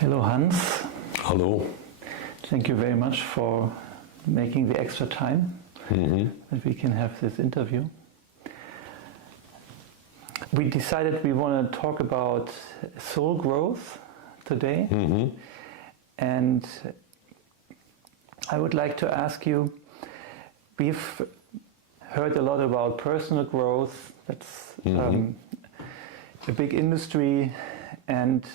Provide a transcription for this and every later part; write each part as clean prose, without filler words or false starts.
Hello, Hans. Hello. Thank you very much for making the extra time that we can have this interview. We decided we want to talk about soul growth today. And I would like to ask you, we've heard a lot about personal growth. That's a big industry, and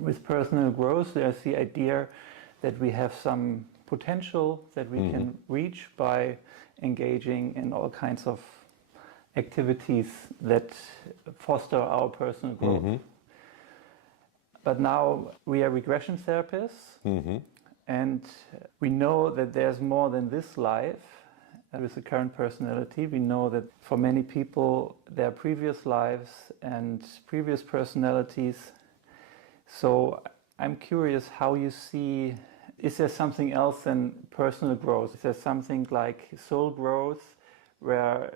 with personal growth there's the idea that we have some potential that we can reach by engaging in all kinds of activities that foster our personal growth. But now we are regression therapists, and we know that there's more than this life. With the current personality, we know that for many people their previous lives and previous personalities. So I'm curious how you see, is there something else than personal growth? Is there something like soul growth where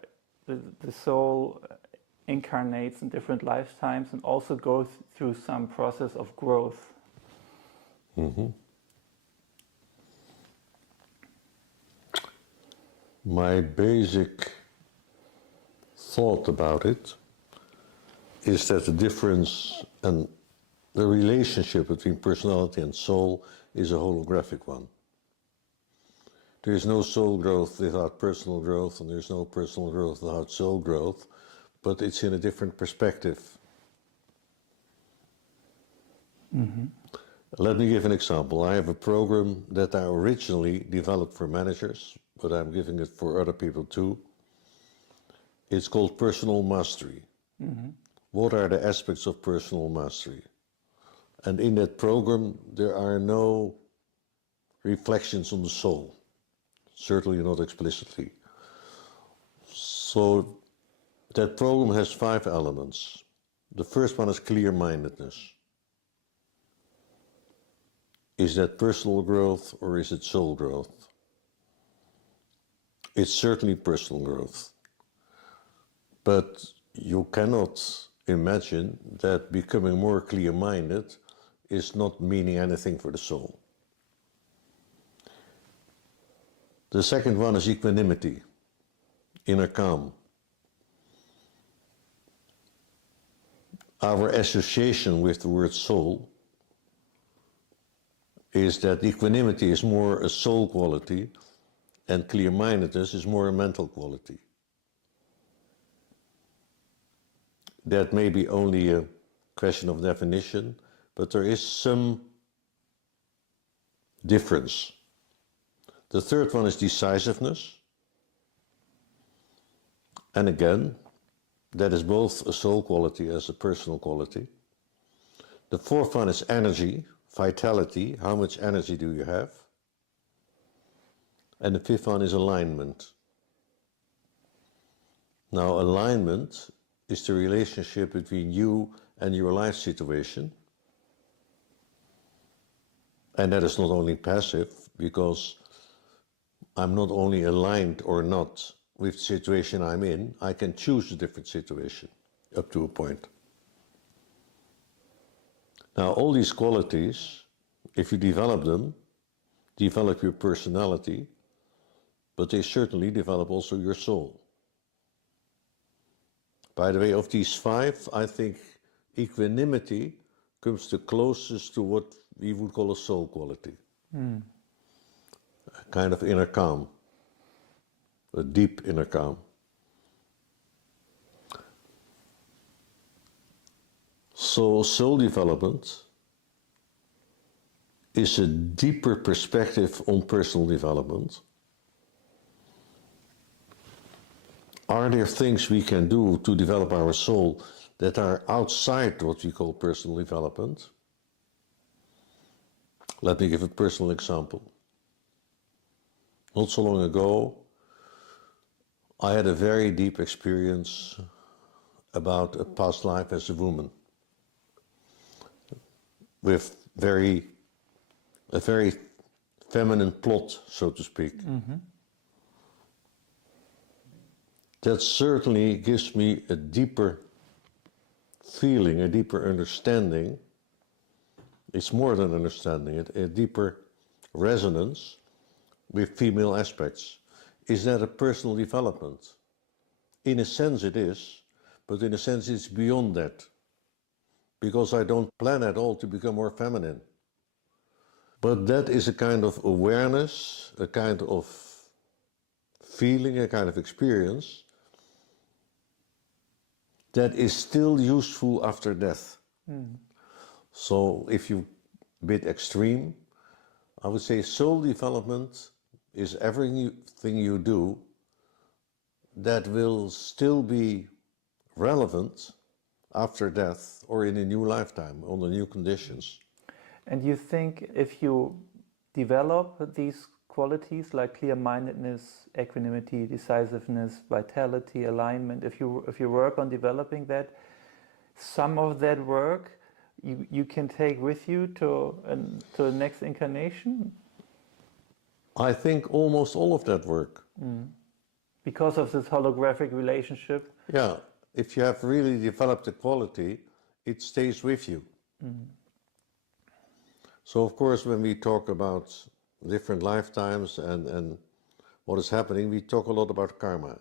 the soul incarnates in different lifetimes and also goes through some process of growth? My basic thought about it is that the difference and the relationship between personality and soul is a holographic one. There is no soul growth without personal growth, and there's no personal growth without soul growth, but it's in a different perspective. Let me give an example. I have a program that I originally developed for managers, but I'm giving it for other people too. It's called Personal Mastery. What are the aspects of personal mastery? And in that program, there are no reflections on the soul, certainly not explicitly. So that program has 5 elements. The first one is clear-mindedness. Is that personal growth or is it soul growth? It's certainly personal growth. But you cannot imagine that becoming more clear-minded is not meaning anything for the soul. The second one is equanimity, inner calm. Our association with the word soul is that equanimity is more a soul quality and clear-mindedness is more a mental quality. That may be only a question of definition, but there is some difference. The third one is decisiveness. And again, that is both a soul quality as a personal quality. The fourth one is energy, vitality. How much energy do you have? And the fifth one is alignment. Now, alignment is the relationship between you and your life situation. And that is not only passive, because I'm not only aligned or not with the situation I'm in, I can choose a different situation up to a point. Now, all these qualities, if you develop them, develop your personality, but they certainly develop also your soul. By the way, of these 5, I think equanimity comes the closest to what we would call a soul quality. A kind of inner calm, a deep inner calm. So soul development is a deeper perspective on personal development. Are there things we can do to develop our soul that are outside what we call personal development? Let me give a personal example. Not so long ago, I had a very deep experience about a past life as a woman, with a very feminine plot, so to speak. That certainly gives me a deeper feeling, a deeper understanding It's more than understanding it, a deeper resonance with female aspects. Is that a personal development? In a sense it is, but in a sense it's beyond that. Because I don't plan at all to become more feminine. But that is a kind of awareness, a kind of feeling, a kind of experience that is still useful after death. So if you're a bit extreme, I would say soul development is everything you do that will still be relevant after death or in a new lifetime, under new conditions. And you think if you develop these qualities like clear-mindedness, equanimity, decisiveness, vitality, alignment, if you work on developing that, some of that work you can take with you to the next incarnation? I think almost all of that work. Because of this holographic relationship? Yeah, if you have really developed a quality, it stays with you. So of course when we talk about different lifetimes and what is happening, we talk a lot about karma,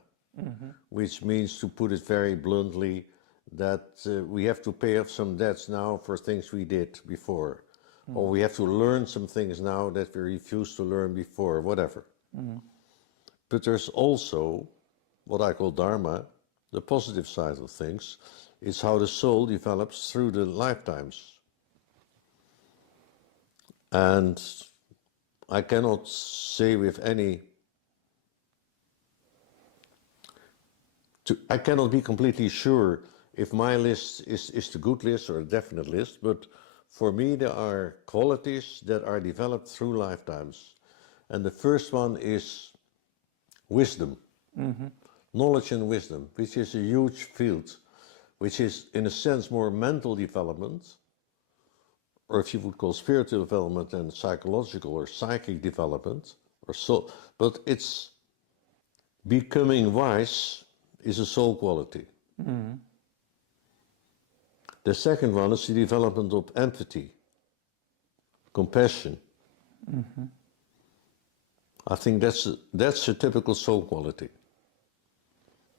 which means, to put it very bluntly, that we have to pay off some debts now for things we did before, or we have to learn some things now that we refused to learn before, whatever. But there's also what I call dharma, the positive side of things. It's how the soul develops through the lifetimes. And I cannot say with any... I cannot be completely sure if my list is the good list or a definite list, but for me there are qualities that are developed through lifetimes. And the first one is wisdom, knowledge and wisdom, which is a huge field, which is in a sense more mental development, or if you would call spiritual development and psychological or psychic development, or so, but it's becoming wise is a soul quality. The second one is the development of empathy, compassion. I think that's a typical soul quality.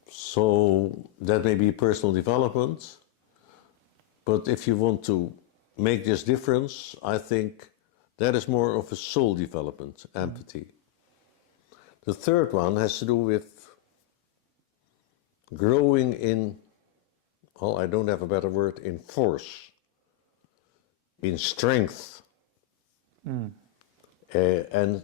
So that may be personal development, but if you want to make this difference, I think that is more of a soul development, empathy. The third one has to do with growing in, well, I don't have a better word, in force, in strength. And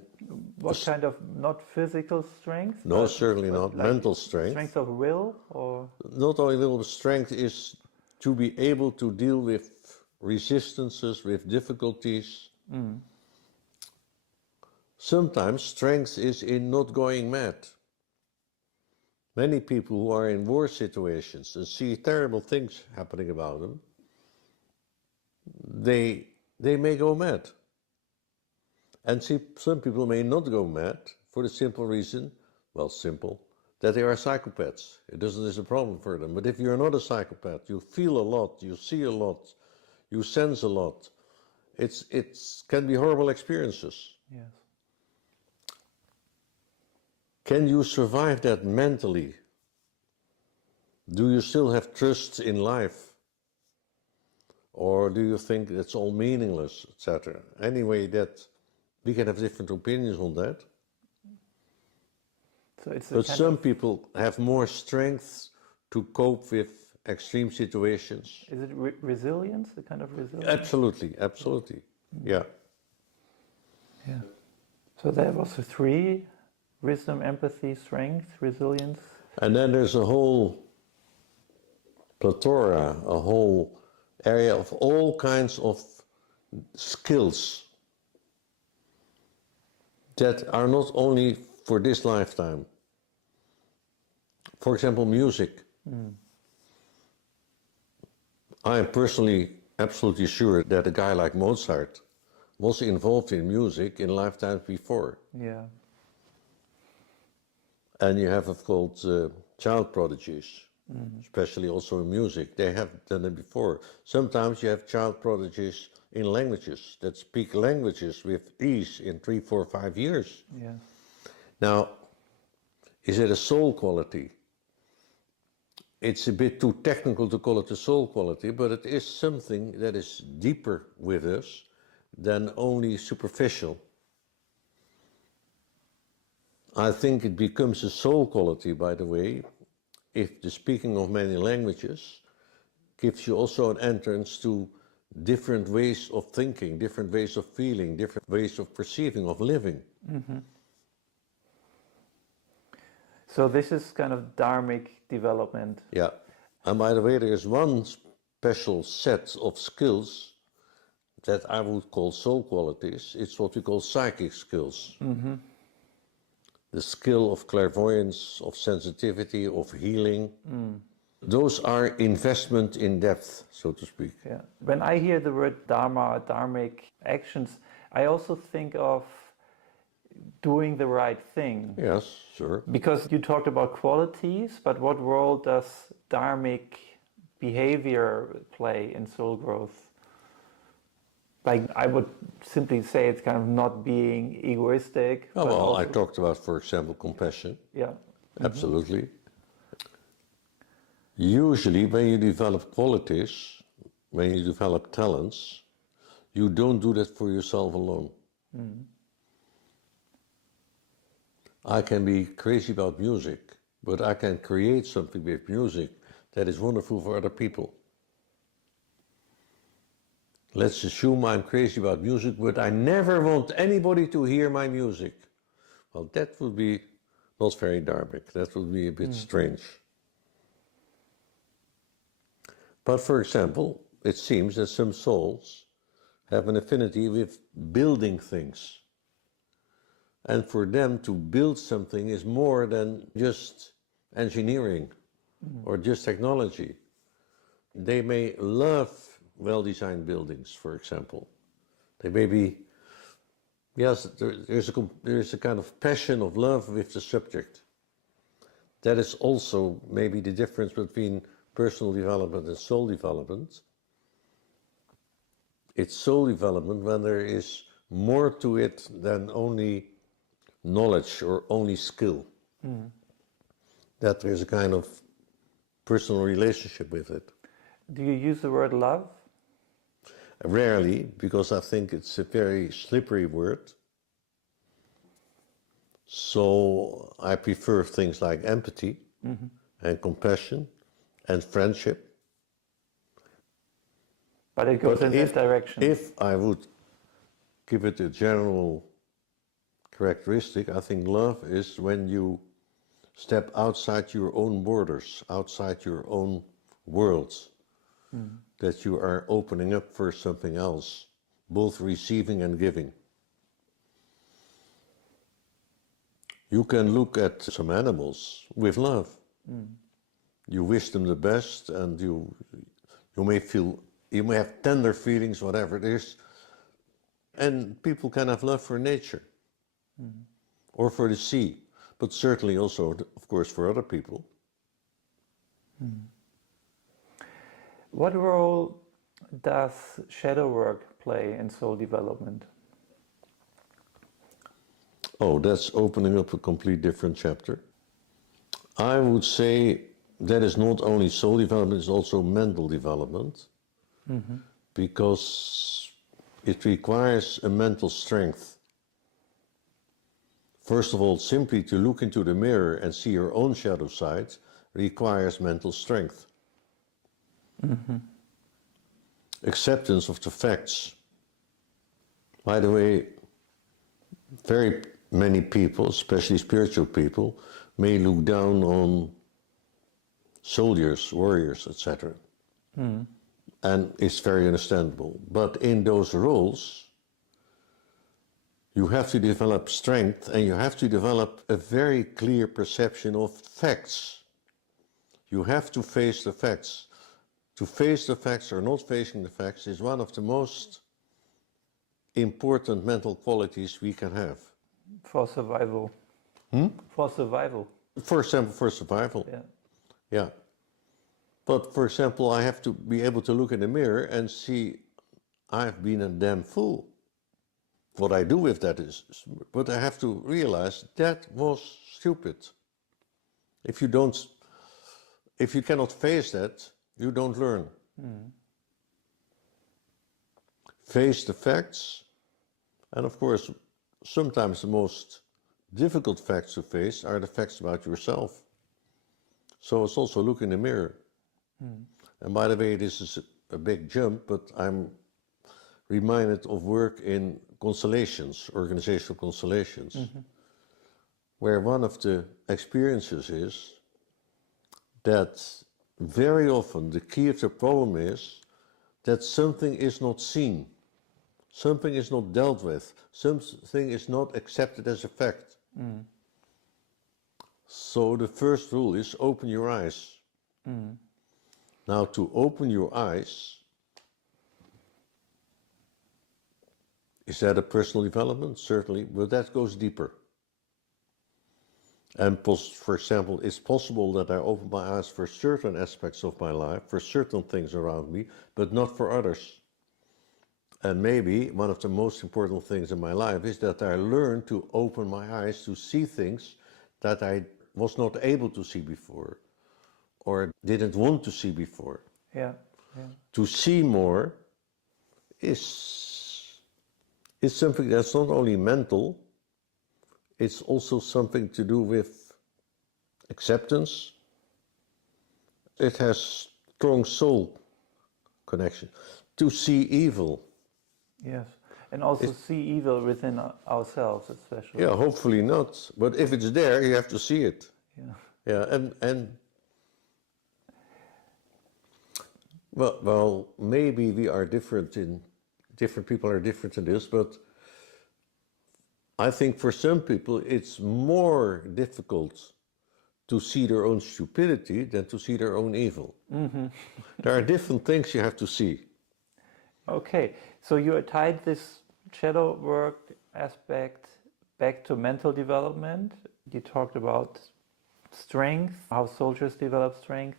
what kind of, not physical strength? No, certainly not. Like mental strength. Strength of will, or? Not only will, strength is to be able to deal with resistances, with difficulties. Sometimes strength is in not going mad. Many people who are in war situations and see terrible things happening about them, they may go mad. And see, some people may not go mad for the simple reason, well, simple, that they are psychopaths. It is a problem for them. But if you're not a psychopath, you feel a lot, you see a lot, you sense a lot. It can be horrible experiences. Yes. Can you survive that mentally? Do you still have trust in life? Or do you think it's all meaningless, etc.? Anyway, that we can have different opinions on that. So it's but some people have more strength to cope with extreme situations. Is it resilience, the kind of resilience? Absolutely, absolutely, yeah. Yeah. So there was the three: wisdom, empathy, strength, resilience. And then there's a whole plethora, a whole area of all kinds of skills that are not only for this lifetime. For example, music. I am personally absolutely sure that a guy like Mozart was involved in music in lifetimes before. Yeah. And you have, of course, child prodigies. especially also in music. They have done it before. Sometimes you have child prodigies in languages that speak languages with ease in 3, 4, 5 years. Yeah. Now, is it a soul quality? It's a bit too technical to call it a soul quality, but it is something that is deeper with us than only superficial. I think it becomes a soul quality, by the way, if the speaking of many languages gives you also an entrance to different ways of thinking, different ways of feeling, different ways of perceiving, of living. So this is kind of dharmic development. Yeah. And by the way, there is one special set of skills that I would call soul qualities. It's what we call psychic skills. The skill of clairvoyance, of sensitivity, of healing. Those are investment in depth, so to speak. Yeah. When I hear the word dharma, dharmic actions, I also think of doing the right thing. Yes, sure. Because you talked about qualities, but what role does dharmic behavior play in soul growth? Like, I would simply say it's kind of not being egoistic. Oh, but well, also, I talked about, for example, compassion. yeah. Absolutely. Usually, when you develop qualities, when you develop talents, you don't do that for yourself alone. I can be crazy about music, but I can create something with music that is wonderful for other people. Let's assume I'm crazy about music, but I never want anybody to hear my music. Well, that would be not very dharmic. That would be a bit strange. But for example, it seems that some souls have an affinity with building things. And for them to build something is more than just engineering or just technology. They may love well-designed buildings, for example. They may be, yes, there's a kind of passion of love with the subject. That is also maybe the difference between personal development and soul development. It's soul development when there is more to it than only knowledge or only skill. That there's a kind of personal relationship with it. Do you use the word love? Rarely, because I think it's a very slippery word. So I prefer things like empathy and compassion and friendship. But it goes in that direction. If I would give it a general characteristic, I think love is when you step outside your own borders, outside your own world, that you are opening up for something else, both receiving and giving. You can look at some animals with love. You wish them the best, and you may have tender feelings, whatever it is, and people can have love for nature or for the sea, but certainly also, of course, for other people. What role does shadow work play in soul development? Oh, that's opening up a complete different chapter. I would say that is not only soul development, it's also mental development, because it requires a mental strength. First of all, simply to look into the mirror and see your own shadow side requires mental strength. Acceptance of the facts. By the way, very many people, especially spiritual people, may look down on soldiers, warriors, etc. And it's very understandable. But in those roles, you have to develop strength and you have to develop a very clear perception of facts. You have to face the facts. To face the facts or not facing the facts is one of the most important mental qualities we can have. For survival. For survival. For example, for survival. Yeah. Yeah. But for example, I have to be able to look in the mirror and see I've been a damn fool. What I do with that is, but I have to realize that was stupid. If you cannot face that, you don't learn. Face the facts, and of course, sometimes the most difficult facts to face are the facts about yourself. So it's also look in the mirror. And by the way, this is a big jump, but I'm reminded of work in constellations, organizational constellations, where one of the experiences is that very often the key of the problem is that something is not seen, something is not dealt with, something is not accepted as a fact. So the first rule is open your eyes. Now, to open your eyes, is that a personal development? Certainly, but that goes deeper. And for example, it's possible that I open my eyes for certain aspects of my life, for certain things around me, but not for others. And maybe one of the most important things in my life is that I learned to open my eyes to see things that I was not able to see before, or didn't want to see before. Yeah. To see more is something that's not only mental, it's also something to do with acceptance. It has strong soul connection. To see evil. Yes. And also see evil within ourselves, especially. Yeah, hopefully not. But if it's there, you have to see it. Yeah. Yeah, and well, maybe we are different people are different in this, but I think for some people it's more difficult to see their own stupidity than to see their own evil. There are different things you have to see. Okay, so you tied this shadow work aspect back to mental development. You talked about strength, how soldiers develop strength.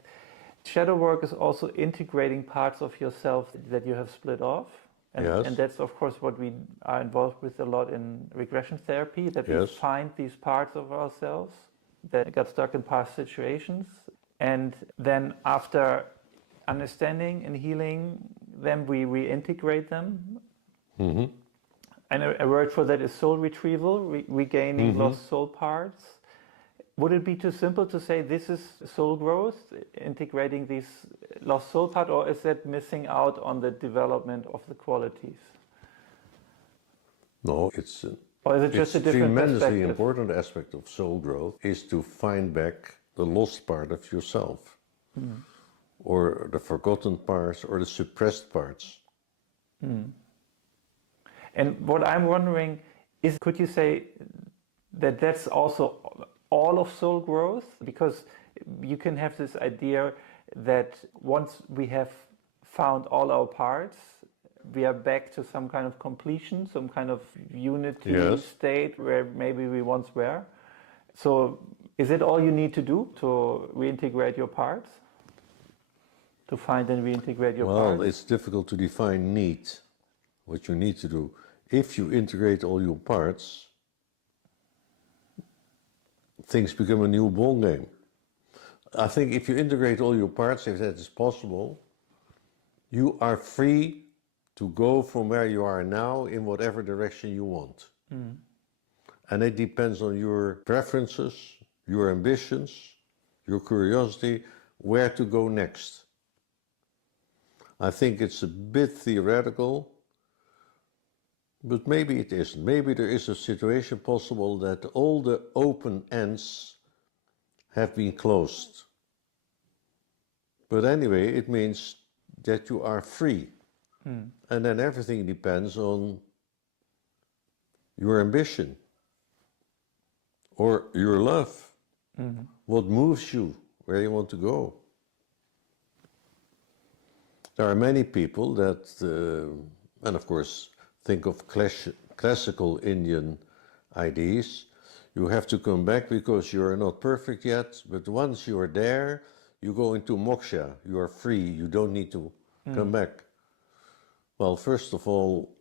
Shadow work is also integrating parts of yourself that you have split off. And, Yes. and that's, of course, what we are involved with a lot in regression therapy, that we Yes. find these parts of ourselves that got stuck in past situations. And then after understanding and healing them, we reintegrate them. And a word for that is soul retrieval, regaining lost soul parts. Would it be too simple to say this is soul growth, integrating these lost soul part, or is that missing out on the development of the qualities? No, it's Or is it just a different tremendously perspective? important aspect of soul growth is to find back the lost part of yourself, or the forgotten parts, or the suppressed parts. And what I'm wondering is, could you say that that's also all of soul growth? Because you can have this idea that once we have found all our parts, we are back to some kind of completion, some kind of unity Yes. state where maybe we once were. So is it all you need to do to reintegrate your parts? To find and reintegrate your Well, parts? it's difficult to define need, what you need to do. If you integrate all your parts, things become a new ball game. I think if you integrate all your parts, if that is possible, you are free to go from where you are now in whatever direction you want. And it depends on your preferences, your ambitions, your curiosity, where to go next. I think it's a bit theoretical, but maybe it isn't. Maybe there is a situation possible that all the open ends have been closed. But anyway, it means that you are free. And then everything depends on your ambition or your love. What moves you, where you want to go. There are many people that, and of course, think of classical Indian ideas. You have to come back because you are not perfect yet, but once you are there, you go into moksha, you are free, you don't need to come back. Well, first of all,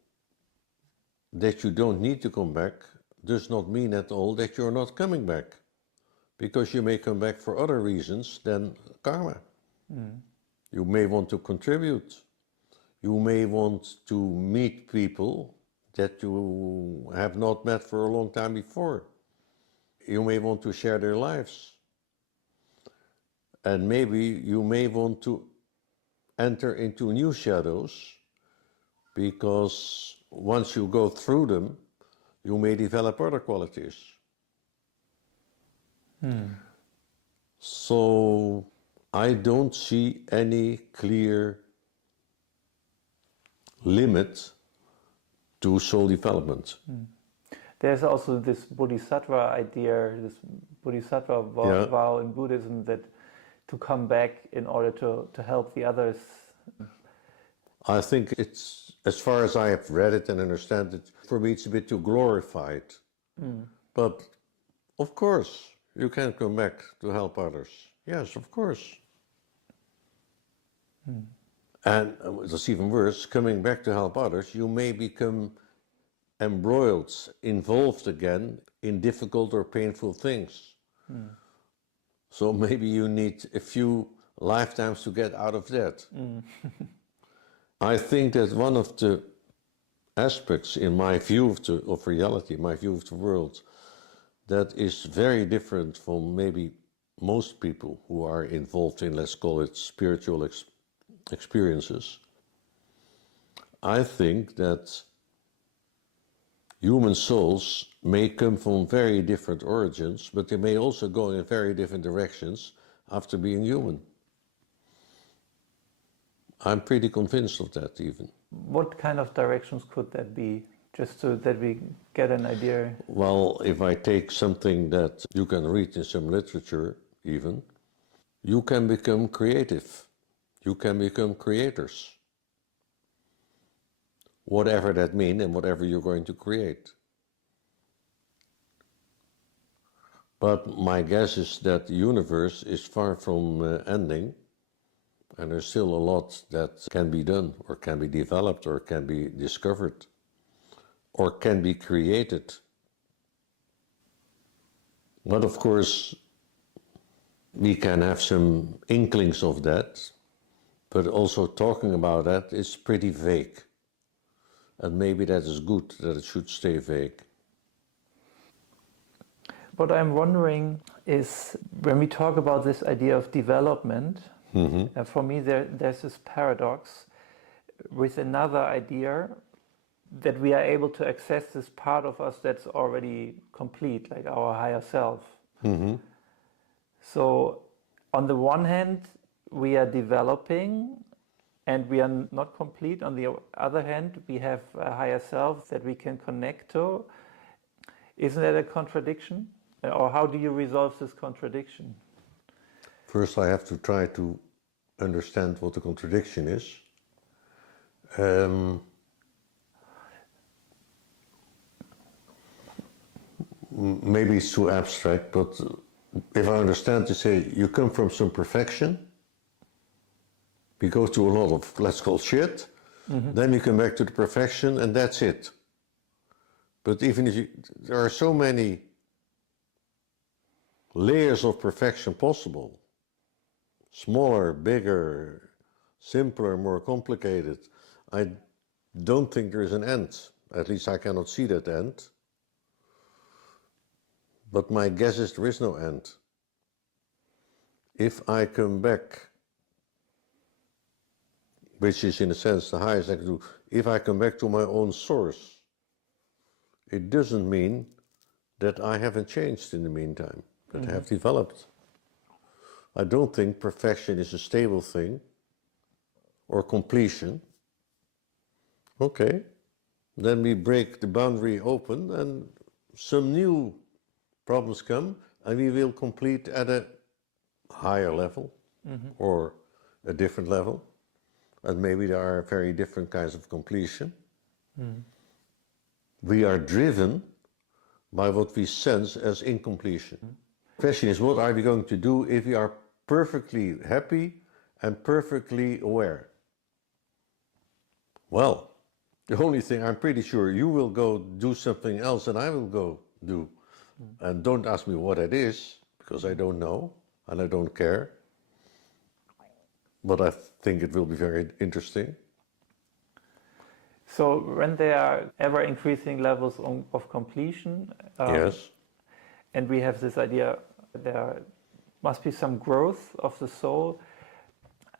that you don't need to come back does not mean at all that you're not coming back, because you may come back for other reasons than karma. You may want to contribute. You may want to meet people that you have not met for a long time before. You may want to share their lives. And maybe you may want to enter into new shadows, because once you go through them, you may develop other qualities. So I don't see any clear limit to soul development. There's also this bodhisattva idea, this bodhisattva vow in Buddhism, that to come back in order to help the others. I think it's, as far as I have read it and understand it, for me it's a bit too glorified. But of course, you can come back to help others. Yes, of course. And it's even worse, coming back to help others, you may become embroiled, involved again in difficult or painful things. So maybe you need a few lifetimes to get out of that. I think that one of the aspects in my view of reality, my view of the world, that is very different from maybe most people who are involved in, let's call it, spiritual experiences. I think that human souls may come from very different origins, but they may also go in very different directions after being human. I'm pretty convinced of that even. What kind of directions could that be? Just so that we get an idea. Well, if I take something that you can read in some literature even, you can become creative. You can become creators. Whatever that means and whatever you're going to create. But my guess is that the universe is far from ending, and there's still a lot that can be done, or can be developed, or can be discovered, or can be created. But of course, we can have some inklings of that, but also talking about that is pretty vague. And maybe that is good, that it should stay vague. What I'm wondering is, when we talk about this idea of development, for me there's this paradox with another idea, that we are able to access this part of us that's already complete, like our higher self. So on the one hand, we are developing and we are not complete. On the other hand, we have a higher self that we can connect to. Isn't that a contradiction? Or how do you resolve this contradiction? First, I have to try to understand what the contradiction is. Maybe it's too abstract, but if I understand to say, you come from some perfection, we go through a lot of, let's call shit, then you come back to the perfection and that's it. But even if there are so many layers of perfection possible, smaller, bigger, simpler, more complicated, I don't think there is an end. At least I cannot see that end. But my guess is there is no end. If I come back, which is in a sense the highest I can do, if I come back to my own source, it doesn't mean that I haven't changed in the meantime, that I have developed. I don't think perfection is a stable thing or completion. Okay, then we break the boundary open and some new problems come and we will complete at a higher level or a different level. And maybe there are very different kinds of completion. We are driven by what we sense as incompletion. The question is, what are we going to do if we are perfectly happy and perfectly aware. Well, the only thing, I'm pretty sure you will go do something else and I will go do. And don't ask me what it is, because I don't know and I don't care. But I think it will be very interesting. So when there are ever increasing levels of completion, Yes. and we have this idea there must be some growth of the soul.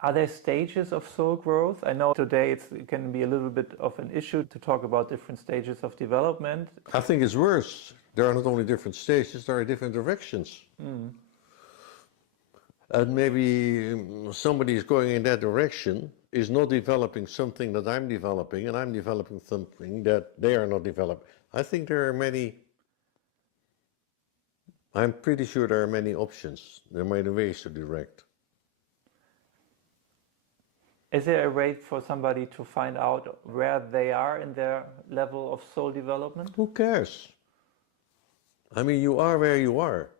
Are there stages of soul growth? I know today it can be a little bit of an issue to talk about different stages of development. I think it's worse. There are not only different stages, there are different directions. And maybe somebody is going in that direction, is not developing something that I'm developing, and I'm developing something that they are not developing. I think there are many, I'm pretty sure there are many options. There are many ways to direct. Is there a way for somebody to find out where they are in their level of soul development? Who cares? I mean, you are where you are.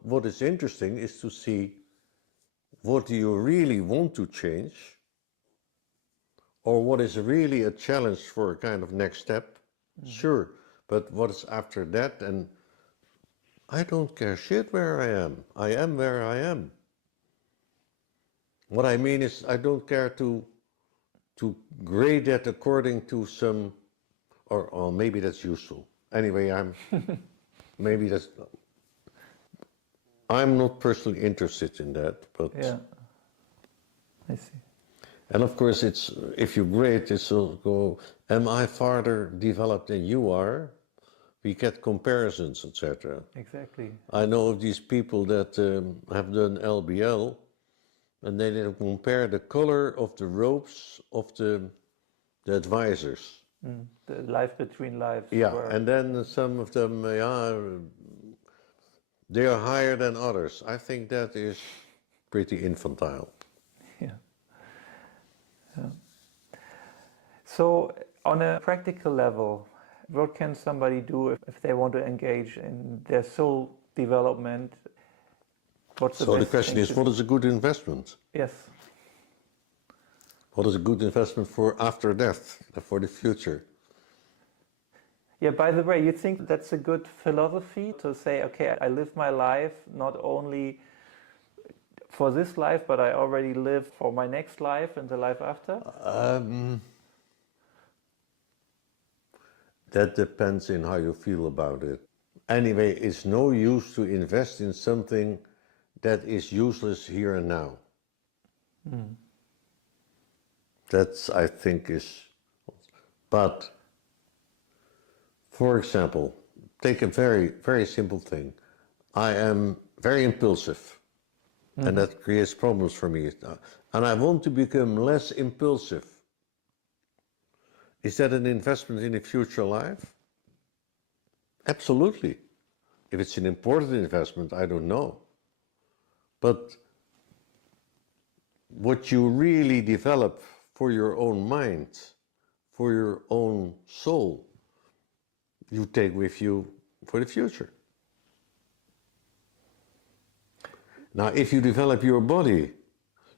What is interesting is to see what do you really want to change, or what is really a challenge for a kind of next step. Sure, but what is after that? And I don't care shit where I am. I am where I am. What I mean is I don't care to grade that according to some, or maybe that's useful. Anyway, maybe that's, I'm not personally interested in that, but. Yeah, I see. And of course, it's, if you grade, it's also, am I farther developed than you are? We get comparisons, etc. Exactly. I know of these people that have done LBL, and they compare the color of the robes of the advisors. The life between lives. Yeah, and then some of them, they are higher than others. I think that is pretty infantile. Yeah. Yeah. So, on a practical level, what can somebody do if they want to engage in their soul development? What's the So the best question thing is, what is a good investment? Yes. What is a good investment for after death, for the future? Yeah, by the way, you think that's a good philosophy to say, okay, I live my life not only for this life, but I already live for my next life and the life after? That depends on how you feel about it. Anyway, it's no use to invest in something that is useless here and now. That's, I think, is. But, for example, take a very, very simple thing. I am very impulsive, and that creates problems for me. And I want to become less impulsive. Is that an investment in a future life? Absolutely. If it's an important investment, I don't know. But what you really develop for your own mind, for your own soul, you take with you for the future. Now, if you develop your body,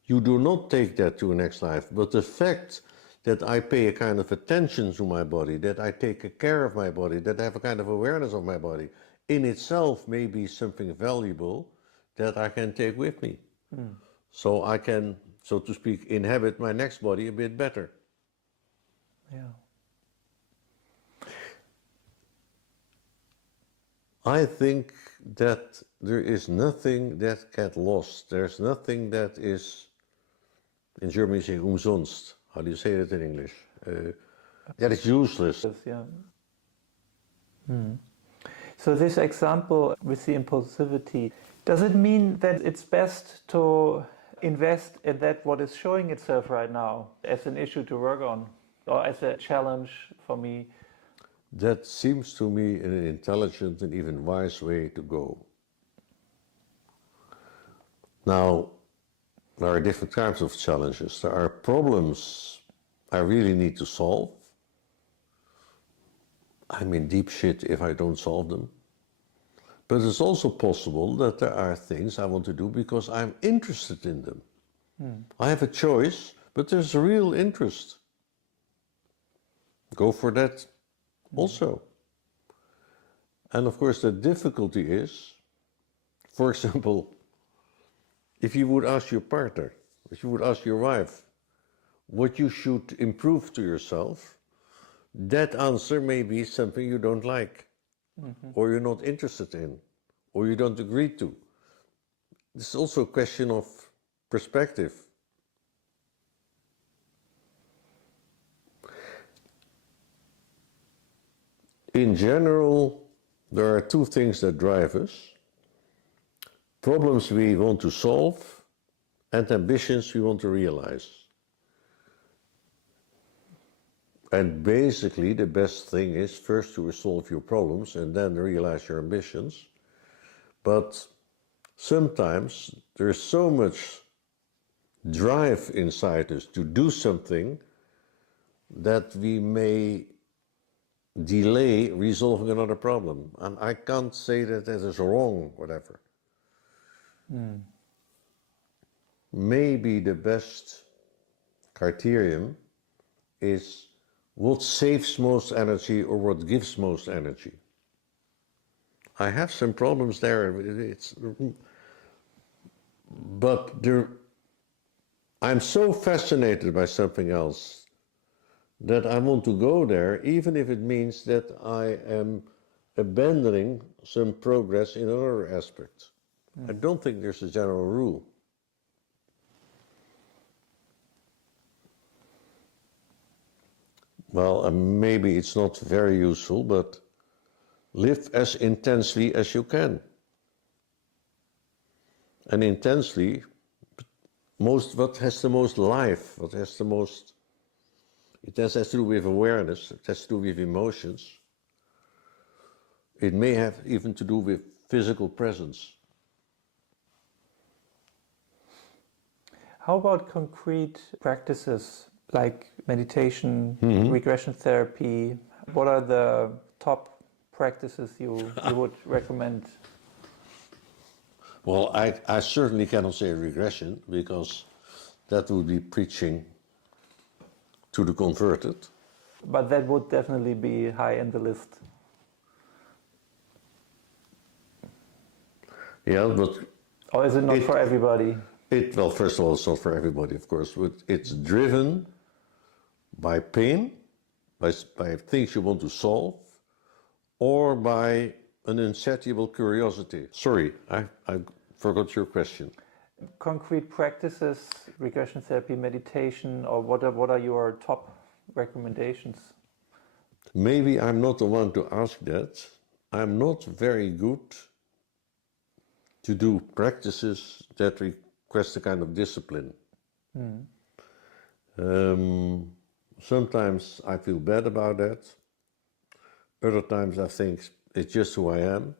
you do not take that to the next life, but the fact that I pay a kind of attention to my body, that I take care of my body, that I have a kind of awareness of my body, in itself may be something valuable that I can take with me. So I can, so to speak, inhabit my next body a bit better. Yeah. I think that there is nothing that gets lost. There's nothing that is, in German you say umsonst. How do you say that in English? That is useless. Yes, yeah. So this example with the impulsivity, does it mean that it's best to invest in that what is showing itself right now as an issue to work on, or as a challenge for me? That seems to me an intelligent and even wise way to go. Now, there are different kinds of challenges. There are problems I really need to solve. I'm in deep shit if I don't solve them. But it's also possible that there are things I want to do because I'm interested in them. I have a choice, but there's a real interest. Go for that also. And of course, the difficulty is, for example, if you would ask your partner, if you would ask your wife what you should improve to yourself, that answer may be something you don't like, or you're not interested in, or you don't agree to. It's also a question of perspective. In general, there are two things that drive us: problems we want to solve and ambitions we want to realize. And basically, the best thing is first to resolve your problems and then realize your ambitions. But sometimes there's so much drive inside us to do something that we may delay resolving another problem. And I can't say that that is wrong, whatever. Maybe the best criterion is what saves most energy or what gives most energy. I have some problems there, but I'm so fascinated by something else that I want to go there, even if it means that I am abandoning some progress in other aspects. I don't think there's a general rule. Well, maybe it's not very useful, but live as intensely as you can. And intensely, what has the most life, what has the most, it has to do with awareness, it has to do with emotions. It may have even to do with physical presence. How about concrete practices like meditation, regression therapy? What are the top practices you would recommend? Well, I certainly cannot say regression, because that would be preaching to the converted. But that would definitely be high in the list. Yeah, but... Or is it not for everybody? Well, first of all, it's not for everybody, of course, but it's driven by pain, by things you want to solve, or by an insatiable curiosity. Sorry, I forgot your question. Concrete practices, regression therapy, meditation, or what are your top recommendations? Maybe I'm not the one to ask that. I'm not very good to do practices that request a kind of discipline. Sometimes I feel bad about that. Other times I think it's just who I am.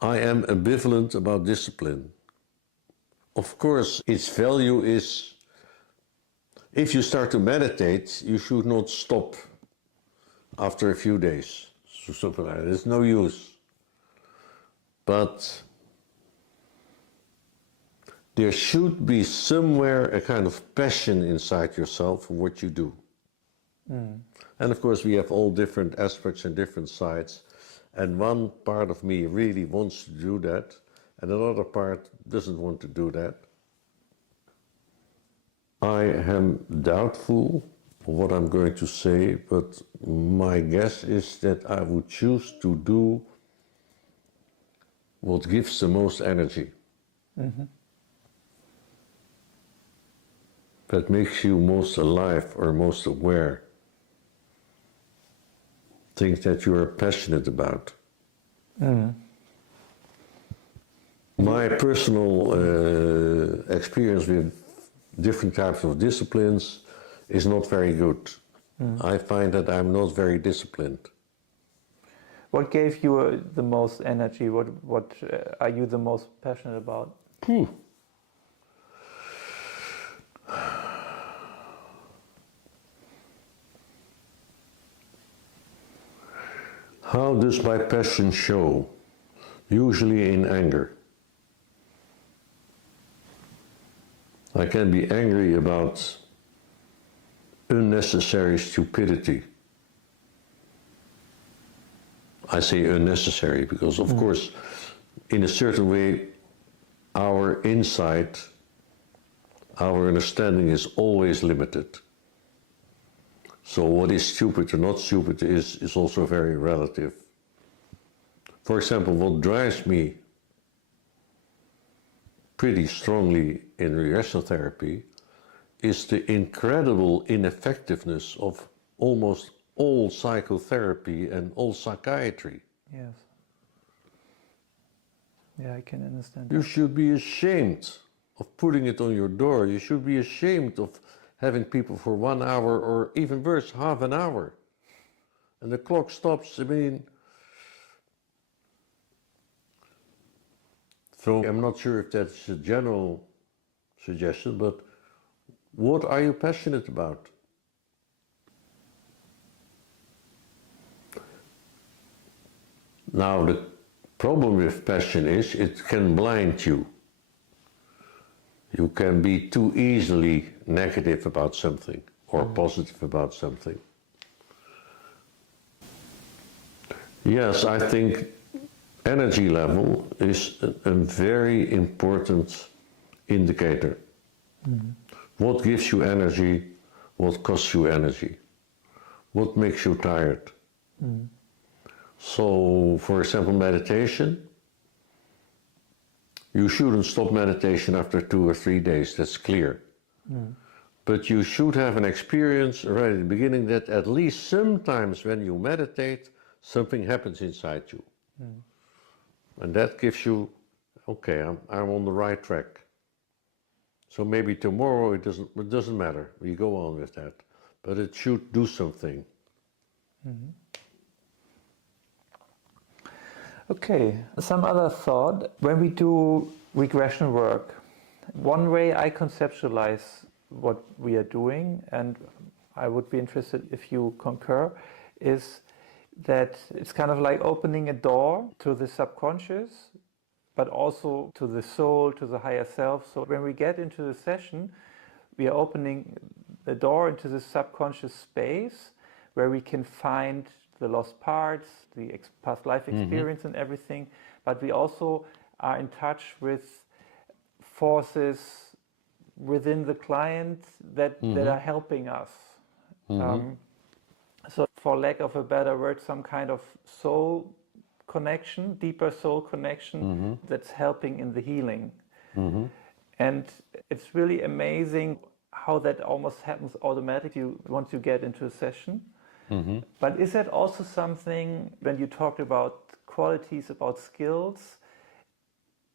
I am ambivalent about discipline. Of course, its value is, if you start to meditate, you should not stop after a few days. So something like that. It's no use. But there should be somewhere a kind of passion inside yourself for what you do. And of course, we have all different aspects and different sides. And one part of me really wants to do that, and another part doesn't want to do that. I am doubtful of what I'm going to say, but my guess is that I would choose to do what gives the most energy. That makes you most alive or most aware. Things that you are passionate about. My personal experience with different types of disciplines is not very good. I find that I'm not very disciplined. What gave you the most energy? What are you the most passionate about? How does my passion show? Usually in anger. I can be angry about unnecessary stupidity. I say unnecessary because, of course, in a certain way, our insight, our understanding is always limited. So what is stupid or not stupid is also very relative. For example, what drives me pretty strongly in regression therapy is the incredible ineffectiveness of almost all psychotherapy and all psychiatry. Yes. Yeah, I can understand. You should be ashamed of putting it on your door. You should be ashamed of having people for 1 hour or even worse, half an hour. And the clock stops, So I'm not sure if that's a general suggestion, but what are you passionate about? Now the problem with passion is it can blind you. You can be too easily negative about something or positive about something. Yes, I think energy level is a very important indicator. What gives you energy? What costs you energy? What makes you tired? So, for example, meditation. You shouldn't stop meditation after 2 or 3 days, that's clear. But you should have an experience right at the beginning that at least sometimes when you meditate, something happens inside you. And that gives you, okay, I'm on the right track. So maybe tomorrow it doesn't matter, we go on with that. But it should do something. Okay, some other thought. When we do regression work, one way I conceptualize what we are doing, and I would be interested if you concur, is that it's kind of like opening a door to the subconscious, but also to the soul, to the higher self. So when we get into the session, we are opening the door into the subconscious space where we can find the lost parts, the past life experience and everything, but we also are in touch with forces within the client that are helping us. So for lack of a better word, some kind of soul connection, deeper soul connection that's helping in the healing. And it's really amazing how that almost happens automatically once you get into a session. But is that also something, when you talked about qualities, about skills,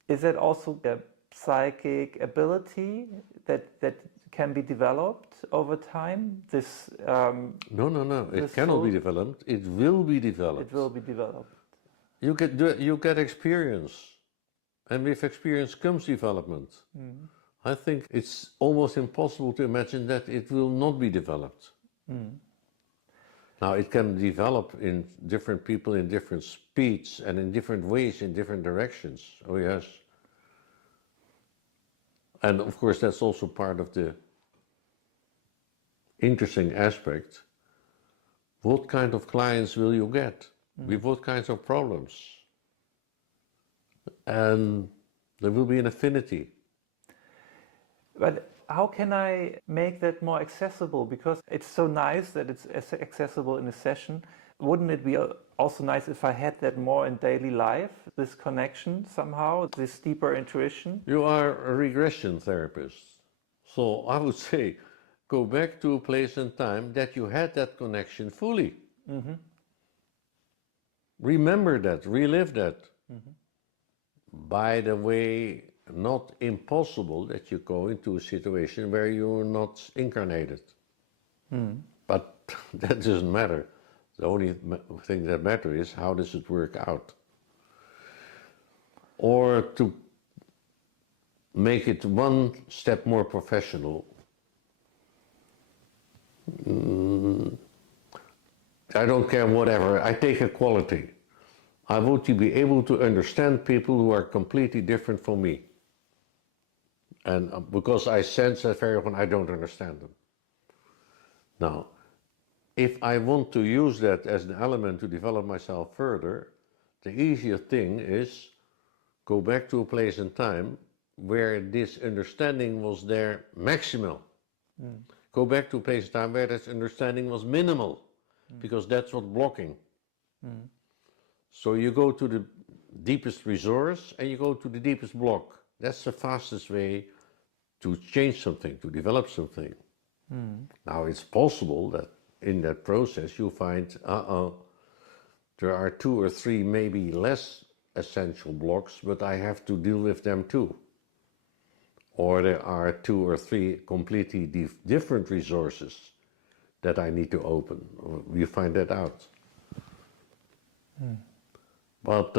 is that also a psychic ability that can be developed over time? This No. It cannot be developed. It will be developed. It will be developed. You get experience, and with experience comes development. I think it's almost impossible to imagine that it will not be developed. Now, it can develop in different people in different speeds and in different ways, in different directions. Oh, yes. And of course, that's also part of the interesting aspect. What kind of clients will you get? With what kinds of problems? And there will be an affinity. But how can I make that more accessible? Because it's so nice that it's accessible in a session. Wouldn't it be also nice if I had that more in daily life, this connection somehow, this deeper intuition? You are a regression therapist. So I would say, go back to a place and time that you had that connection fully. Remember that, relive that. By the way, not impossible that you go into a situation where you're not incarnated. But that doesn't matter. The only thing that matters is how does it work out. Or to make it one step more professional, I don't care whatever, I take a quality. I want to be able to understand people who are completely different from me. And because I sense that very often I don't understand them. Now, if I want to use that as an element to develop myself further, the easier thing is go back to a place and time where this understanding was there maximal. Go back to a place and time where this understanding was minimal, because that's what's blocking. So you go to the deepest resource and you go to the deepest block. That's the fastest way to change something, to develop something. Now it's possible that in that process you find, there are 2 or 3 maybe less essential blocks, but I have to deal with them too. Or there are 2 or 3 completely different resources that I need to open. You find that out. But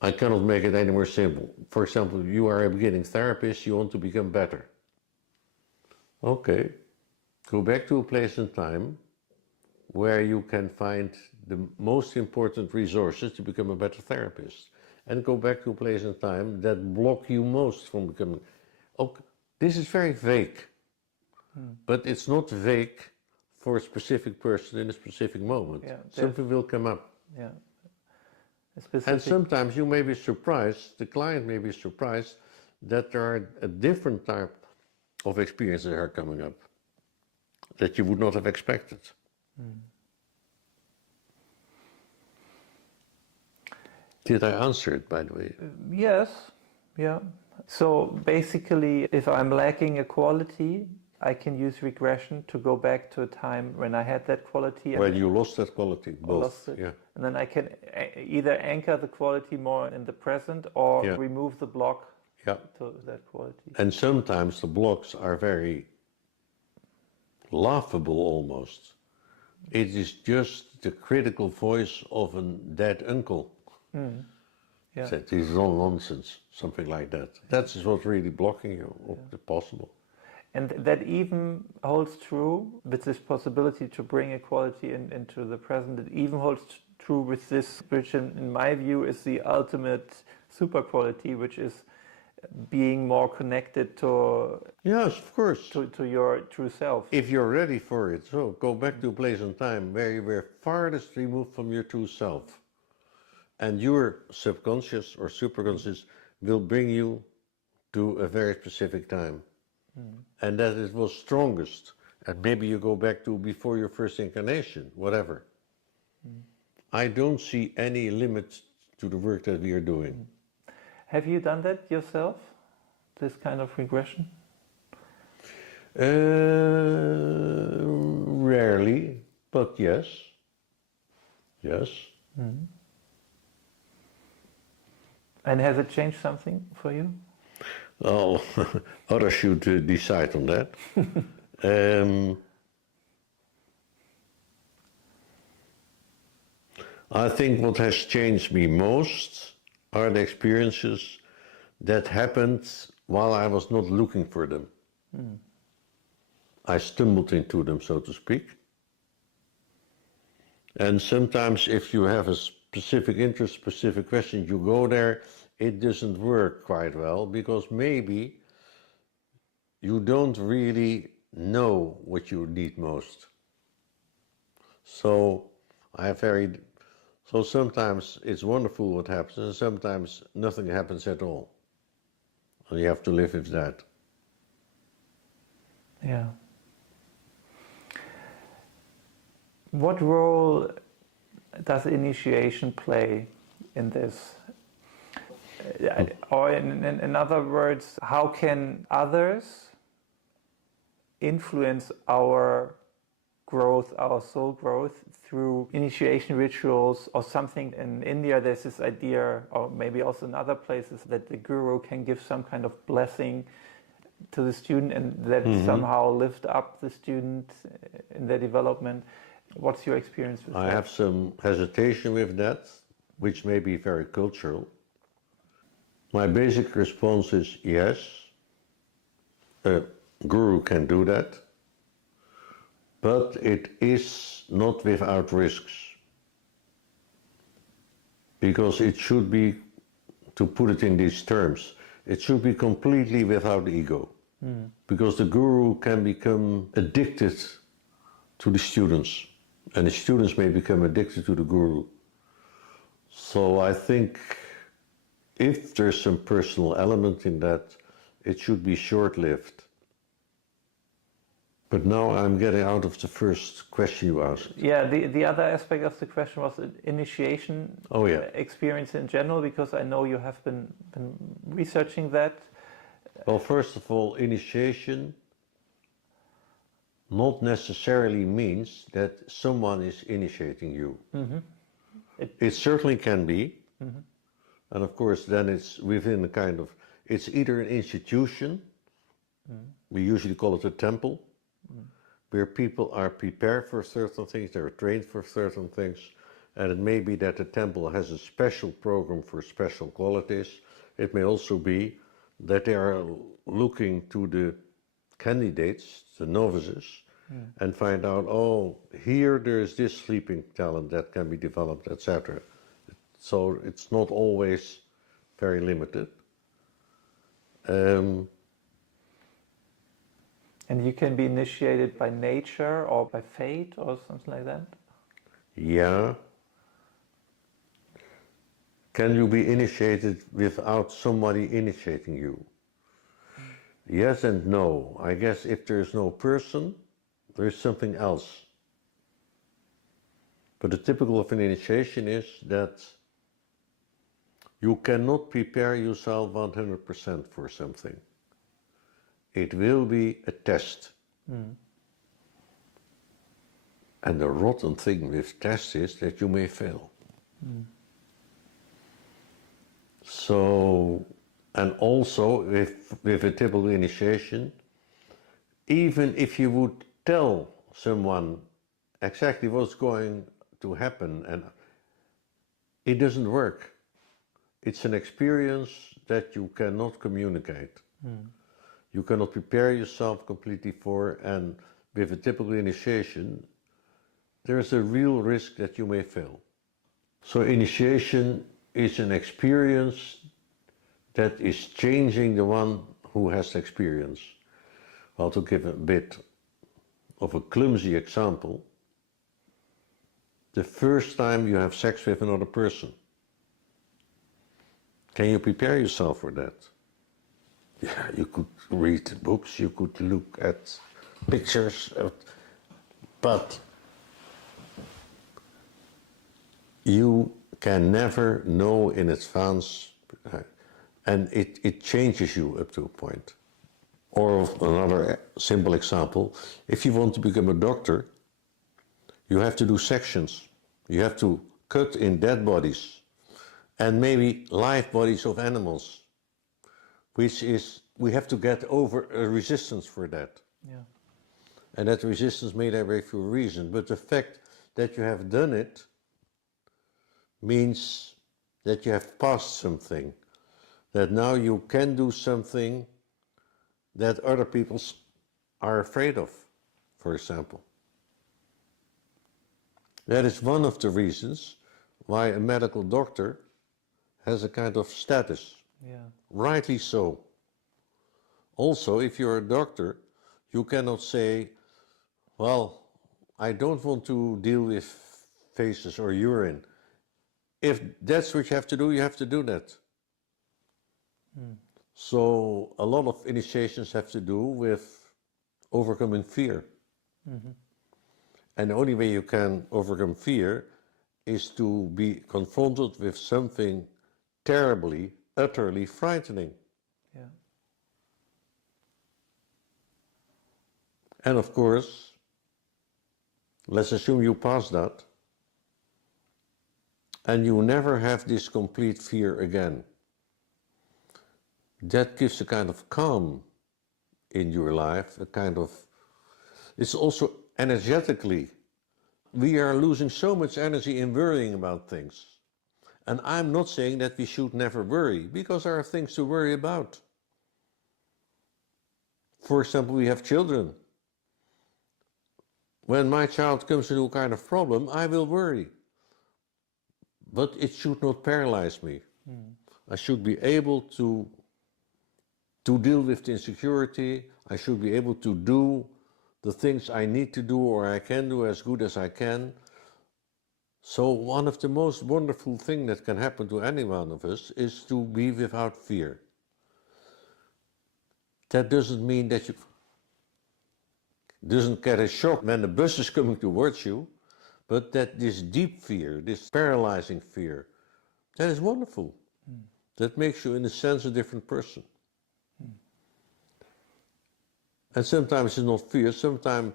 I cannot make it any more simple. For example, you are a beginning therapist, you want to become better. Okay, go back to a place and time where you can find the most important resources to become a better therapist. And go back to a place and time that block you most from becoming. Okay, this is very vague, but it's not vague for a specific person in a specific moment. Yeah, something will come up. Yeah. And sometimes you may be surprised, the client may be surprised that there are a different type of experiences are coming up that you would not have expected. Did I answer it, by the way? Yes, yeah. So basically, if I'm lacking a quality, I can use regression to go back to a time when I had that quality. When you lost that quality, both. Lost it. Yeah. And then I can either anchor the quality more in the present or Yeah. remove the block Yeah. to that quality. And sometimes the blocks are very laughable almost. It is just the critical voice of a dead uncle. Yeah. Said, this is all nonsense, something like that. That is what's really blocking you, if possible. And that even holds true with this possibility to bring equality into the present. It even holds true with this, which in my view is the ultimate super quality, which is being more connected to Yes, of course. to your true self. If you're ready for it, so go back to a place and time where you were farthest removed from your true self. And your subconscious or superconscious will bring you to a very specific time. And that it was strongest. And maybe you go back to before your first incarnation, whatever. I don't see any limit to the work that we are doing. Have you done that yourself, this kind of regression? Rarely, but yes. Yes. And has it changed something for you? Oh, others should decide on that. I think what has changed me most are the experiences that happened while I was not looking for them. I stumbled into them, so to speak. And sometimes if you have a specific interest, specific question, you go there, it doesn't work quite well because maybe you don't really know what you need most. So sometimes it's wonderful what happens and sometimes nothing happens at all. And you have to live with that. Yeah. What role does initiation play in this? Or in other words, how can others influence our growth, our soul growth, through initiation rituals or something? In India, there's this idea, or maybe also in other places, that the guru can give some kind of blessing to the student and that somehow lift up the student in their development. What's your experience with that? I have some hesitation with that, which may be very cultural. My basic response is yes, a guru can do that. but it is not without risks. Because it should be, to put it in these terms, it should be completely without ego. Because the guru can become addicted to the students, and the students may become addicted to the guru. So I think if there's some personal element in that, it should be short-lived. But now I'm getting out of the first question you asked. Yeah, the other aspect of the question was initiation experience in general, because I know you have been researching that. Well, first of all, initiation not necessarily means that someone is initiating you. It certainly can be. And of course, then it's within a kind of, it's either an institution, we usually call it a temple, where people are prepared for certain things, they're trained for certain things, and it may be that the temple has a special program for special qualities. It may also be that they are looking to the candidates, the novices, and find out, oh, here there's this sleeping talent that can be developed, etc. So it's not always very limited. And you can be initiated by nature or by fate or something like that? Yeah. Can you be initiated without somebody initiating you? Yes and no. I guess if there's no person, there's something else. But the typical of an initiation is that you cannot prepare yourself 100% for something. It will be a test. And the rotten thing with tests is that you may fail. So, and also with a typical initiation, even if you would tell someone exactly what's going to happen, and it doesn't work. It's an experience that you cannot communicate. You cannot prepare yourself completely for, and with a typical initiation, there's a real risk that you may fail. So initiation is an experience that is changing the one who has the experience. Well, to give a bit of a clumsy example, the first time you have sex with another person, can you prepare yourself for that? Yeah, you could read books, you could look at pictures, but you can never know in advance, and it changes you up to a point. Or another simple example, if you want to become a doctor, you have to do sections. You have to cut in dead bodies and maybe live bodies of animals, which is, we have to get over a resistance for that. Yeah. And that resistance may there be for a reason, but the fact that you have done it means that you have passed something, that now you can do something that other people are afraid of, for example. That is one of the reasons why a medical doctor has a kind of status. Yeah. Rightly so. Also, if you're a doctor, you cannot say, well, I don't want to deal with faces or urine. If that's what you have to do that. So a lot of initiations have to do with overcoming fear. And the only way you can overcome fear is to be confronted with something terribly, utterly frightening. Yeah. And of course, let's assume you pass that, and you never have this complete fear again. That gives a kind of calm in your life, a kind of, it's also energetically, we are losing so much energy in worrying about things. And I'm not saying that we should never worry, because there are things to worry about. For example, we have children. when my child comes into a kind of problem, I will worry. But it should not paralyze me. I should be able to deal with the insecurity. I should be able to do the things I need to do or I can do as good as I can. So one of the most wonderful things that can happen to any one of us is to be without fear. That doesn't mean that you doesn't get a shock when the bus is coming towards you, but that this deep fear, this paralyzing fear, that is wonderful. That makes you, in a sense, a different person. And sometimes it's not fear, sometimes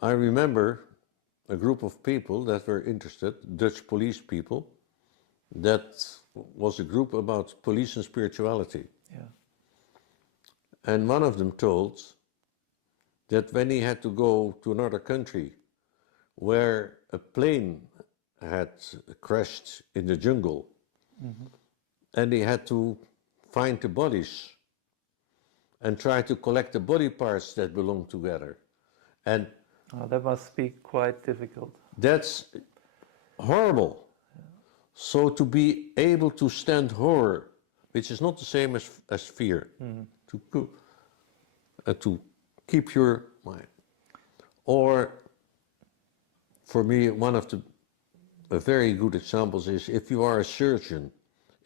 I remember a group of people that were interested, Dutch police people, that was a group about police and spirituality. Yeah. And one of them told that when he had to go to another country where a plane had crashed in the jungle, and he had to find the bodies and try to collect the body parts that belong together. And that must be quite difficult. that's horrible. So to be able to stand horror, which is not the same as fear, to keep your mind. Or for me, one of the very good examples is if you are a surgeon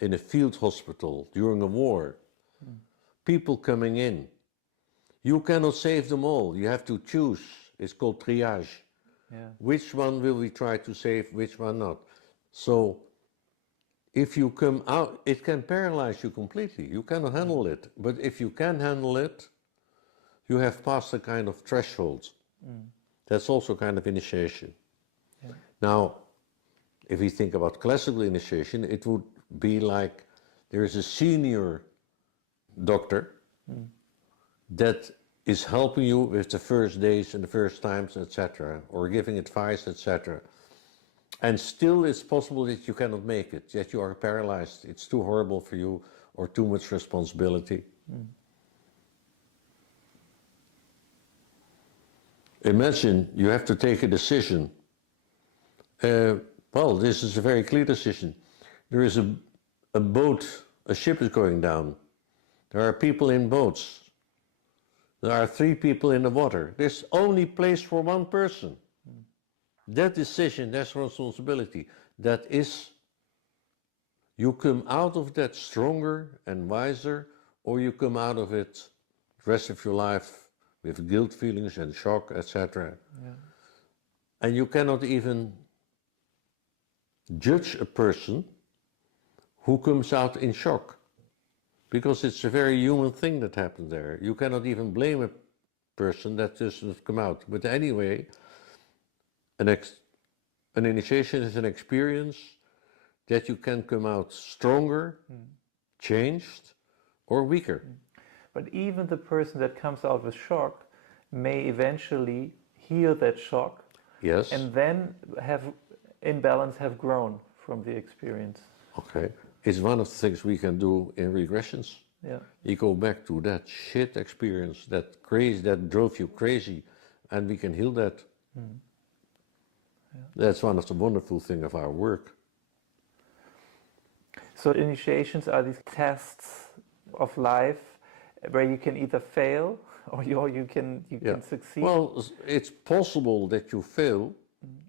in a field hospital during a war, people coming in, you cannot save them all. You have to choose. It's called triage. Yeah. Which one will we try to save, which one not? So if you come out, it can paralyze you completely. You cannot handle it. But if you can handle it, you have passed a kind of threshold. That's also kind of initiation. Yeah. Now, if we think about classical initiation, it would be like there is a senior doctor that is helping you with the first days and the first times, etc., or giving advice, etc. And still it's possible that you cannot make it, that you are paralyzed, it's too horrible for you, or too much responsibility. Imagine you have to take a decision. Well, this is a very clear decision. There is a boat, a ship is going down. There are people in boats. There are 3 people in the water. There's only place for 1 person. That decision, that's responsibility. That is, you come out of that stronger and wiser, or you come out of it the rest of your life with guilt feelings and shock, etc. Yeah. And you cannot even judge a person who comes out in shock, because it's a very human thing that happens there. You cannot even blame a person that doesn't come out. But anyway, an initiation is an experience that you can come out stronger, changed, or weaker. But even the person that comes out with shock may eventually heal that shock. Yes. And then have grown from the experience. Okay. It's one of the things we can do in regressions. Yeah. You go back to that shit experience, that crazy, that drove you crazy, and we can heal that. Yeah. That's one of the wonderful things of our work. So initiations are these tests of life where you can either fail or you can succeed. Well, it's possible that you fail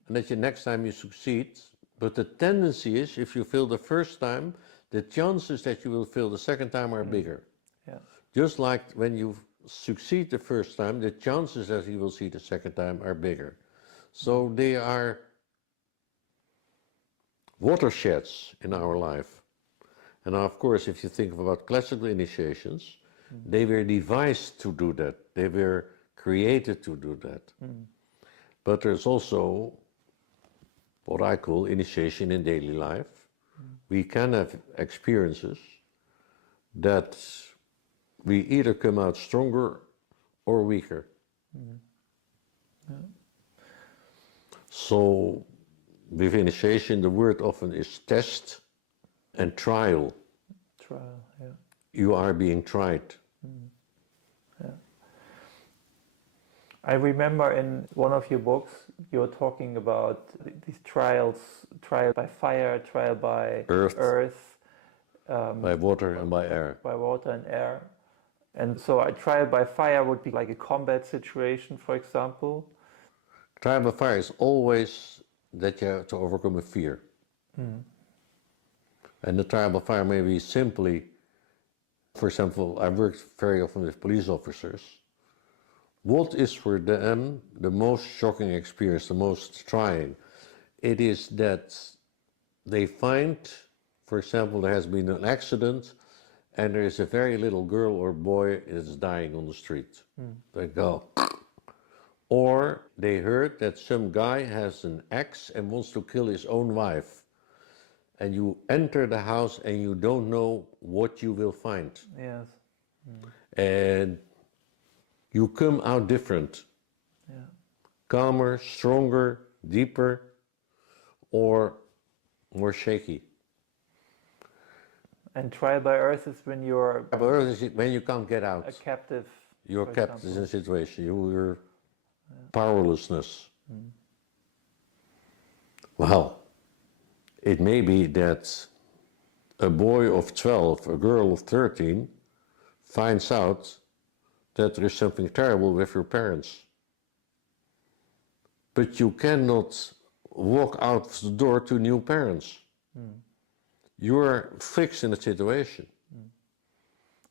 and that next time you succeed, but the tendency is if you fail the first time, the chances that you will fail the second time are bigger. Yeah. Just like when you succeed the first time, the chances that you will see the second time are bigger. So they are watersheds in our life. And of course, if you think about classical initiations, they were devised to do that. They were created to do that. But there's also what I call initiation in daily life. We can have experiences that we either come out stronger or weaker. So with initiation, the word often is test and trial. Trial, yeah. You are being tried. Yeah. I remember in one of your books, you're talking about these trials, trial by fire, trial by earth, by water and by air. By water and air. And so a trial by fire would be like a combat situation, for example. Trial by fire is always that you have to overcome a fear. And the trial by fire may be simply, for example, I worked very often with police officers. What is for them the most shocking experience, the most trying? It is that they find, for example, there has been an accident and there is a very little girl or boy that's dying on the street. They go. Or they heard that some guy has an axe and wants to kill his own wife. And you enter the house and you don't know what you will find. Yes. And you come out different. Yeah. Calmer, stronger, deeper, or more shaky. And trial by earth is when you're when you can't get out. a captive. You're kept in a situation. Your powerlessness. Well, it may be that a boy of 12, a girl of 13, finds out that there is something terrible with your parents. But you cannot walk out the door to new parents. You're fixed in a situation.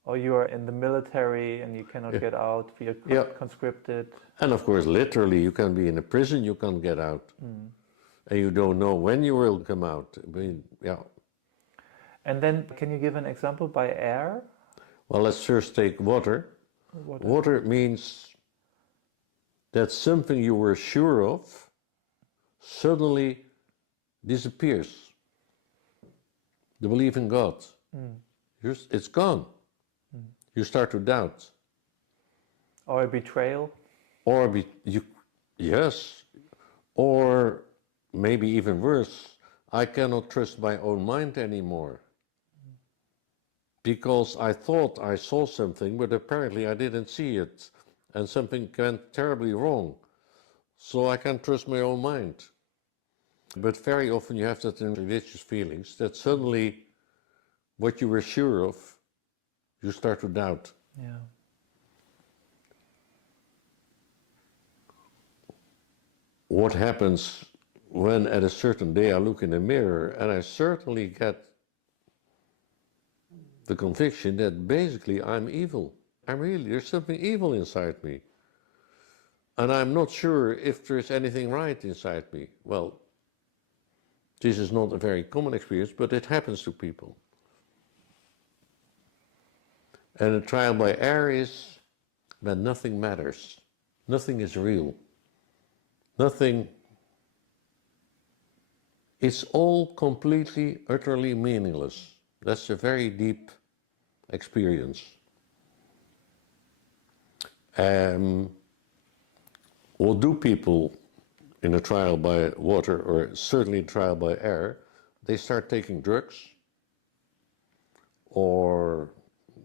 Or you are in the military and you cannot get out, you're conscripted. And of course, literally, you can be in a prison, you can't get out. And you don't know when you will come out. I mean, And then, can you give an example by air? Well, let's first take water. Water means that something you were sure of suddenly disappears. The belief in God. It's gone. You start to doubt. Or a betrayal? Yes. Or maybe even worse, I cannot trust my own mind anymore. Because I thought I saw something, but apparently I didn't see it. And something went terribly wrong. So I can't trust my own mind. But very often you have that in religious feelings, that suddenly what you were sure of, you start to doubt. Yeah. What happens when at a certain day I look in the mirror and I certainly get the conviction that basically I'm evil. There's something evil inside me. And I'm not sure if there's anything right inside me. Well, this is not a very common experience, but it happens to people. And a trial by air is that nothing matters. Nothing is real. Nothing. It's all completely, utterly meaningless. That's a very deep experience. What do people in a trial by water, or certainly trial by air? They start taking drugs, or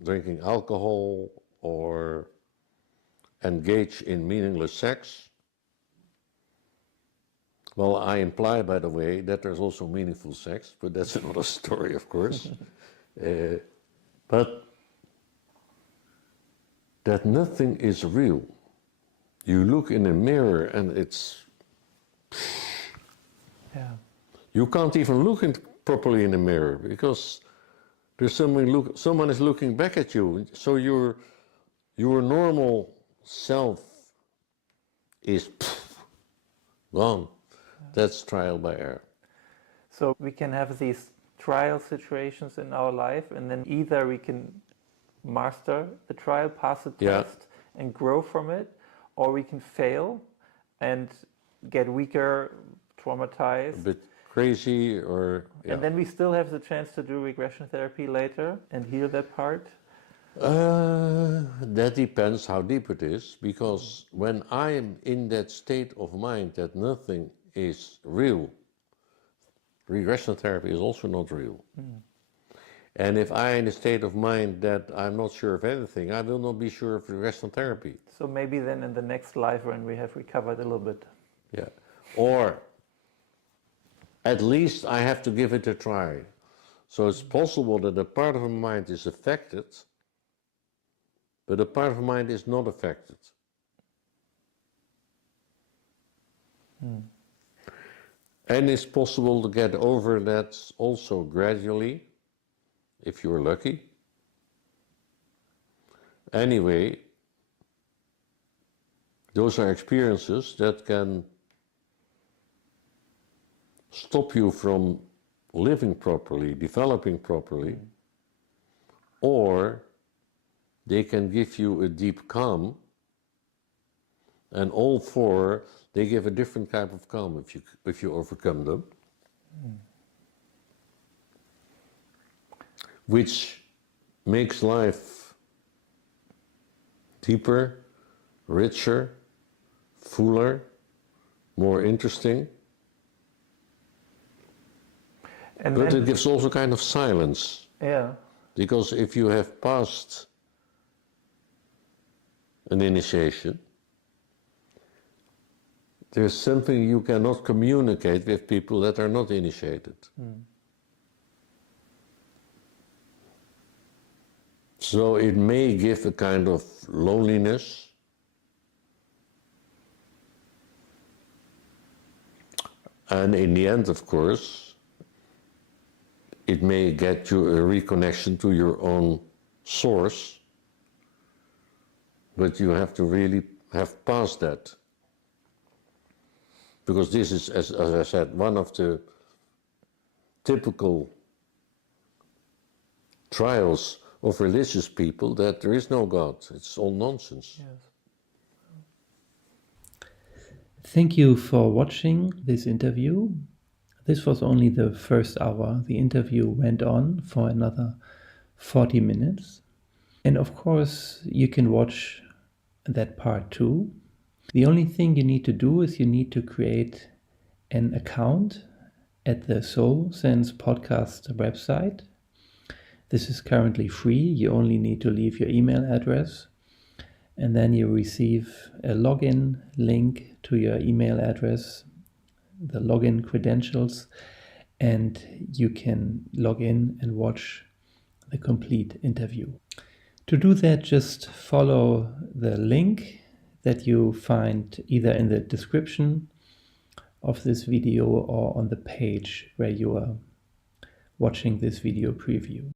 drinking alcohol, or engage in meaningless sex. Well, I imply, by the way, that there's also meaningful sex, but that's another story, of course. But that nothing is real. You look in a mirror and it's... Yeah. You can't even look properly in a mirror because there's someone is looking back at you. So your normal self is gone. That's trial by air. So we can have these trial situations in our life, and then either we can master the trial, pass the test, and grow from it, or we can fail and get weaker, traumatized. A bit crazy, or... And then we still have the chance to do regression therapy later and heal that part? That depends how deep it is, because when I am in that state of mind that nothing is real, regression therapy is also not real. And if I'm in a state of mind that I'm not sure of anything, I will not be sure of the rest of therapy. So maybe then in the next life when we have recovered a little bit. Yeah. Or at least I have to give it a try. So it's possible that a part of the mind is affected, but a part of the mind is not affected. And it's possible to get over that also gradually, if you're lucky. Anyway, those are experiences that can stop you from living properly, developing properly, or they can give you a deep calm, and all four, they give a different type of calm if you overcome them, which makes life deeper, richer, fuller, more interesting. And but then, it gives also kind of silence. Yeah. Because if you have passed an initiation, there's something you cannot communicate with people that are not initiated. So it may give a kind of loneliness, and in the end, of course, it may get you a reconnection to your own source, but you have to really have passed that. Because this is, as I said, one of the typical trials of religious people, that there is no God. It's all nonsense. Yes. Thank you for watching this interview. This was only the first hour. The interview went on for another 40 minutes. And of course, you can watch that part too. The only thing you need to do is you need to create an account at the Soul Sense podcast website. This is currently free. You only need to leave your email address, and then you receive a login link to your email address, the login credentials, and you can log in and watch the complete interview. To do that, just follow the link that you find either in the description of this video or on the page where you are watching this video preview.